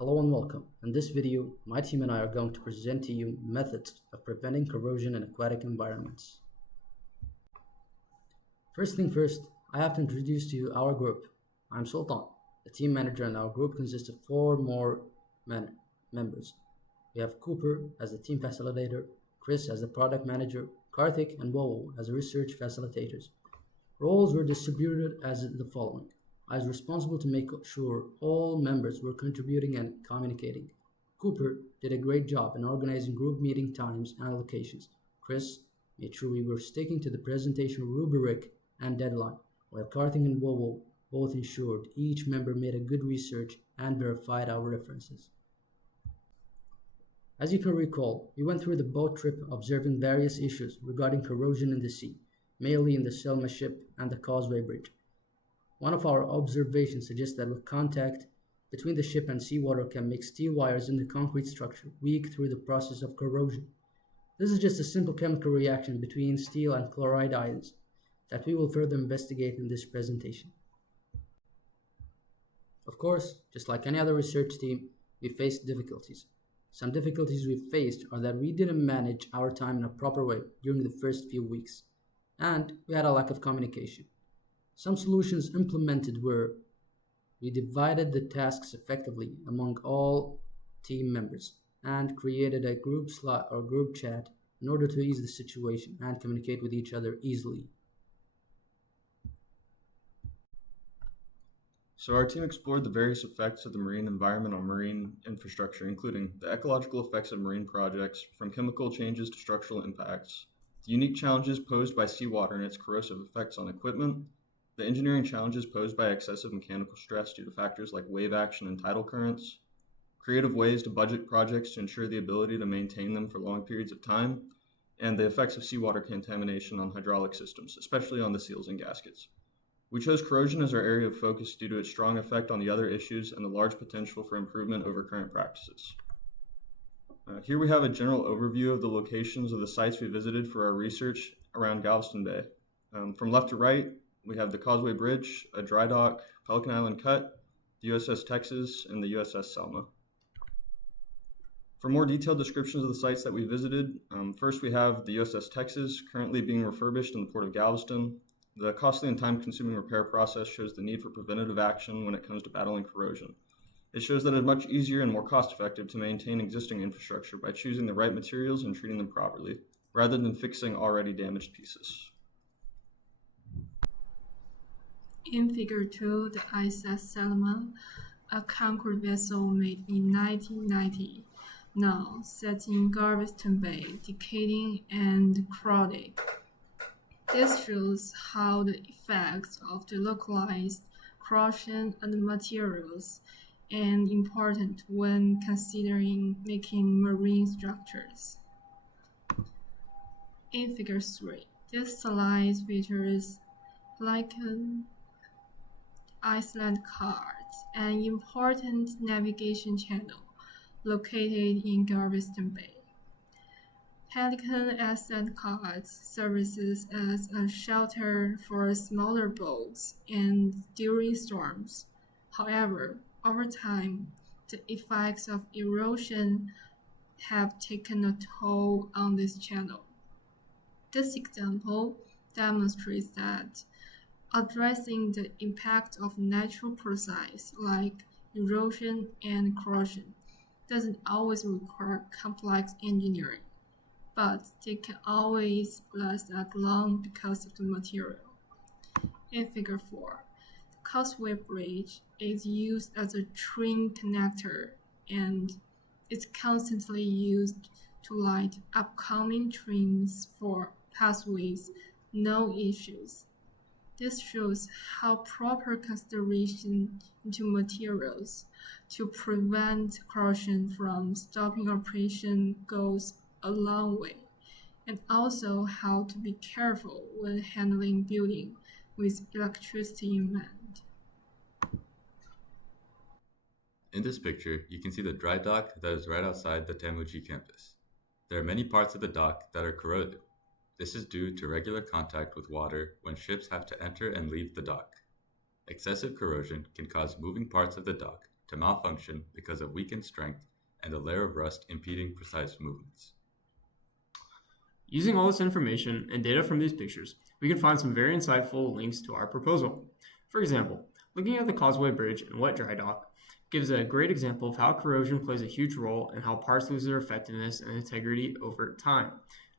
Hello and welcome. In this video, my team and I are going to present to you methods of preventing corrosion in aquatic environments. First thing first, I have to introduce to you our group. I'm Sultan, the team manager, and our group consists of four more members. We have Cooper as the team facilitator, Chris as the product manager, Karthik and Wowo as the research facilitators. Roles were distributed as the following. I was responsible to make sure all members were contributing and communicating. Cooper did a great job in organizing group meeting times and locations. Chris made sure we were sticking to the presentation rubric and deadline, while Karthik and Wowo both ensured each member made a good research and verified our references. As you can recall, we went through the boat trip observing various issues regarding corrosion in the sea, mainly in the Selma ship and the Causeway Bridge. One of our observations suggests that contact between the ship and seawater can make steel wires in the concrete structure weak through the process of corrosion. This is just a simple chemical reaction between steel and chloride ions that we will further investigate in this presentation. Of course, just like any other research team, we faced difficulties. Some difficulties we faced are that we didn't manage our time in a proper way during the first few weeks, and we had a lack of communication. Some solutions implemented were we divided the tasks effectively among all team members and created a group slot or group chat in order to ease the situation and communicate with each other easily. So our team explored the various effects of the marine environment on marine infrastructure, including the ecological effects of marine projects, from chemical changes to structural impacts, the unique challenges posed by seawater and its corrosive effects on equipment, the engineering challenges posed by excessive mechanical stress due to factors like wave action and tidal currents, creative ways to budget projects to ensure the ability to maintain them for long periods of time, and the effects of seawater contamination on hydraulic systems, especially on the seals and gaskets. We chose corrosion as our area of focus due to its strong effect on the other issues and the large potential for improvement over current practices. Here we have a general overview of the locations of the sites we visited for our research around Galveston Bay. From left to right, we have the Causeway Bridge, a dry dock, Pelican Island Cut, the USS Texas, and the USS Selma. For more detailed descriptions of the sites that we visited, first we have the USS Texas, currently being refurbished in the Port of Galveston. The costly and time-consuming repair process shows the need for preventative action when it comes to battling corrosion. It shows that it is much easier and more cost-effective to maintain existing infrastructure by choosing the right materials and treating them properly, rather than fixing already damaged pieces. In Figure 2, the ISS Selma, a Concord vessel made in 1990, now sits in Galveston Bay, decaying and corroded. This shows how the effects of the localized corrosion on the materials and important when considering making marine structures. In Figure 3, this slide features Pelican Island cards, an important navigation channel located in Galveston Bay. Pelican Island cards services as a shelter for smaller boats and during storms. However, over time, the effects of erosion have taken a toll on this channel. This example demonstrates that addressing the impact of natural processes like erosion and corrosion doesn't always require complex engineering, but they can always last as long because of the material. In Figure 4, the Causeway Bridge is used as a train connector and is constantly used to light upcoming trains for pathways, no issues. This shows how proper consideration into materials to prevent corrosion from stopping operation goes a long way, and also how to be careful when handling building with electricity in mind. In this picture, you can see the dry dock that is right outside the Tamuchi campus. There are many parts of the dock that are corroded. This is due to regular contact with water when ships have to enter and leave the dock. Excessive corrosion can cause moving parts of the dock to malfunction because of weakened strength and a layer of rust impeding precise movements. Using all this information and data from these pictures, we can find some very insightful links to our proposal. For example, looking at the Causeway Bridge and wet dry dock gives a great example of how corrosion plays a huge role in how parts lose their effectiveness and integrity over time.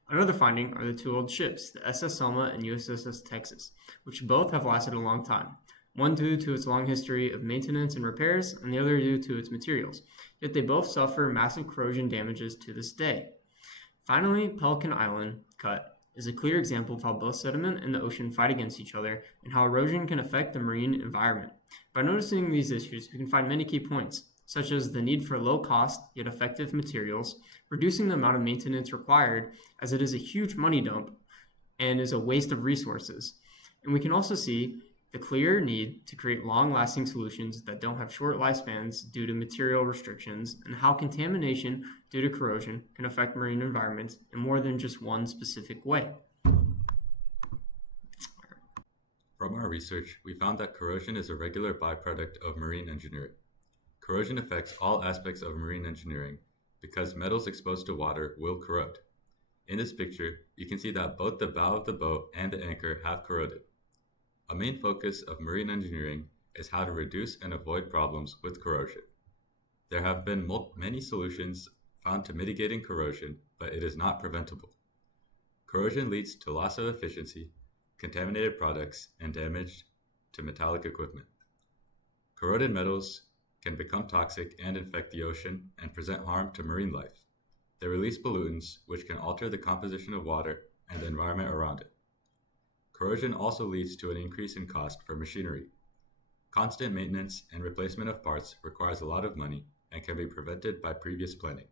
Another finding are the two old ships, the SS Selma and USS Texas, which both have lasted a long time, one due to its long history of maintenance and repairs, and the other due to its materials, yet they both suffer massive corrosion damages to this day. Finally, Pelican Island cut is a clear example of how both sediment and the ocean fight against each other and how erosion can affect the marine environment. By noticing these issues, we can find many key points, such as the need for low-cost yet effective materials, reducing the amount of maintenance required as it is a huge money dump and is a waste of resources. And we can also see the clear need to create long-lasting solutions that don't have short lifespans due to material restrictions, and how contamination due to corrosion can affect marine environments in more than just one specific way. From our research, we found that corrosion is a regular byproduct of marine engineering. Corrosion affects all aspects of marine engineering because metals exposed to water will corrode. In this picture, you can see that both the bow of the boat and the anchor have corroded. A main focus of marine engineering is how to reduce and avoid problems with corrosion. There have been many solutions found to mitigating corrosion, but it is not preventable. Corrosion leads to loss of efficiency, contaminated products, and damage to metallic equipment. Corroded metals can become toxic and infect the ocean and present harm to marine life. They release pollutants which can alter the composition of water and the environment around it. Corrosion also leads to an increase in cost for machinery. Constant maintenance and replacement of parts requires a lot of money and can be prevented by previous planning.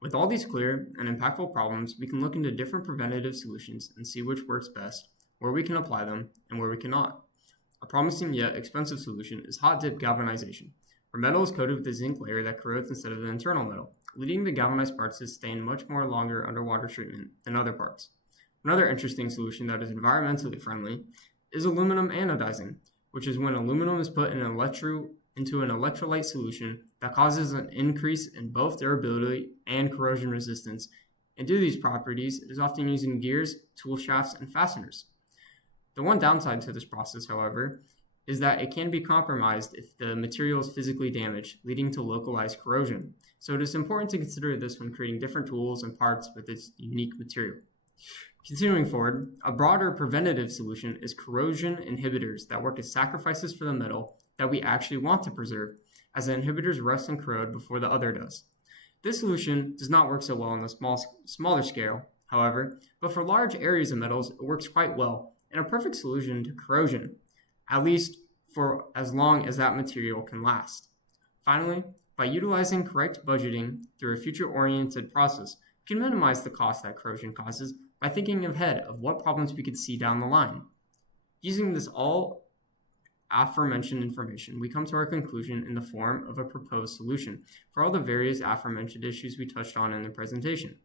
With all these clear and impactful problems, we can look into different preventative solutions and see which works best, where we can apply them, and where we cannot. A promising yet expensive solution is hot dip galvanization, where metal is coated with a zinc layer that corrodes instead of the internal metal, leading the galvanized parts to sustain much more longer underwater treatment than other parts. Another interesting solution that is environmentally friendly is aluminum anodizing, which is when aluminum is put into an electrolyte solution that causes an increase in both durability and corrosion resistance, and due to these properties, it is often used in gears, tool shafts, and fasteners. The one downside to this process, however, is that it can be compromised if the material is physically damaged, leading to localized corrosion. So it is important to consider this when creating different tools and parts with its unique material. Continuing forward, a broader preventative solution is corrosion inhibitors that work as sacrifices for the metal that we actually want to preserve, as the inhibitors rust and corrode before the other does. This solution does not work so well on the smaller scale, however, but for large areas of metals, it works quite well and a perfect solution to corrosion, at least for as long as that material can last. Finally, by utilizing correct budgeting through a future-oriented process, we can minimize the cost that corrosion causes by thinking ahead of what problems we could see down the line. Using this all aforementioned information, we come to our conclusion in the form of a proposed solution for all the various aforementioned issues we touched on in the presentation.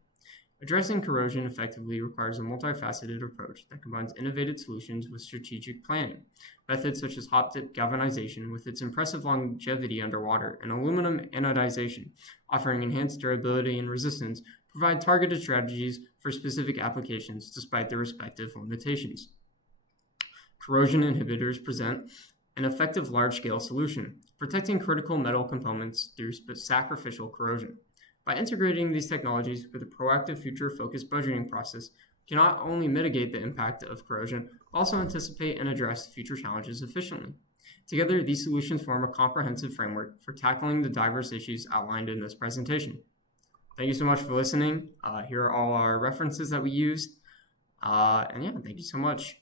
Addressing corrosion effectively requires a multifaceted approach that combines innovative solutions with strategic planning. Methods such as hot dip galvanization, with its impressive longevity underwater, and aluminum anodization, offering enhanced durability and resistance, provide targeted strategies for specific applications despite their respective limitations. Corrosion inhibitors present an effective large-scale solution, protecting critical metal components through sacrificial corrosion. By integrating these technologies with a proactive future-focused budgeting process, we can not only mitigate the impact of corrosion, but also anticipate and address future challenges efficiently. Together, these solutions form a comprehensive framework for tackling the diverse issues outlined in this presentation. Thank you so much for listening. Here are all our references that we used. And yeah, thank you so much.